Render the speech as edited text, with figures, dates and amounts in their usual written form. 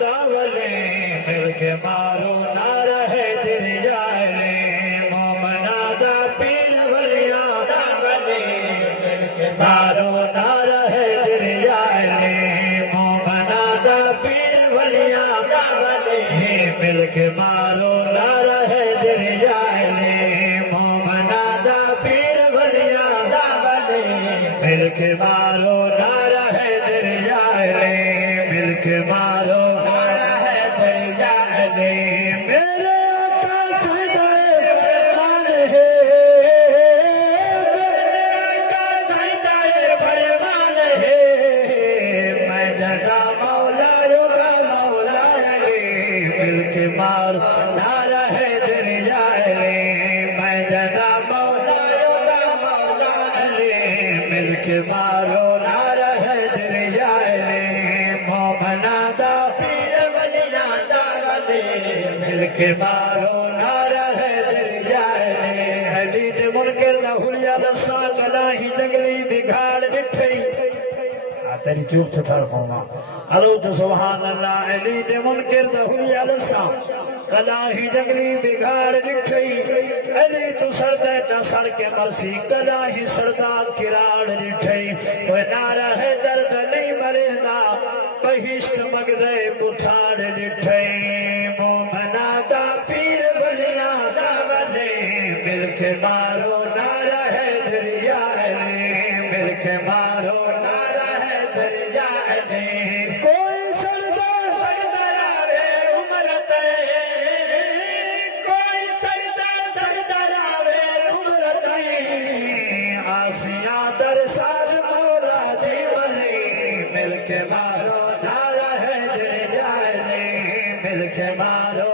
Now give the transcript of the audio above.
داولے مل کے مارو نعرہ حیدر جائے مومنا دا پیر ولیاں داولے مل کے مارو نعرہ حیدر جائے مومنا دا پیر ولیاں داولے مل کے مارو نعرہ حیدر جائے مومنا دا پیر ولیاں داولے مل کے مارو نعرہ حیدر جائے مل کے مارو کے مارو نعرہ حیدر جائے علی دے منکر نہ ہلیا دسا گلاہی جنگلی بگاڑ ڈٹھئی تیری چوپ سے تھر پاؤں الو تو سبحان اللہ علی دے منکر نہ ہلیا دسا گلاہی جنگلی بگاڑ ڈٹھئی علی تو سردے نہ سڑ کے مرسی گلاہی سردار کراڑ ڈٹھئی وہ نعرہ حیدر نہیں مرے نا بہشت مگدے بٹھاڑ ڈٹھئی مل کے مارو نعرہ حیدر جائے مل کے مارو نعرہ حیدر جائے کوئی سجدہ لاوے عمرت کوئی سجدہ لاوے عمرت آسیاں در ساز مولا دی ولی مل کے مارو نعرہ حیدر جائے مل کے مارو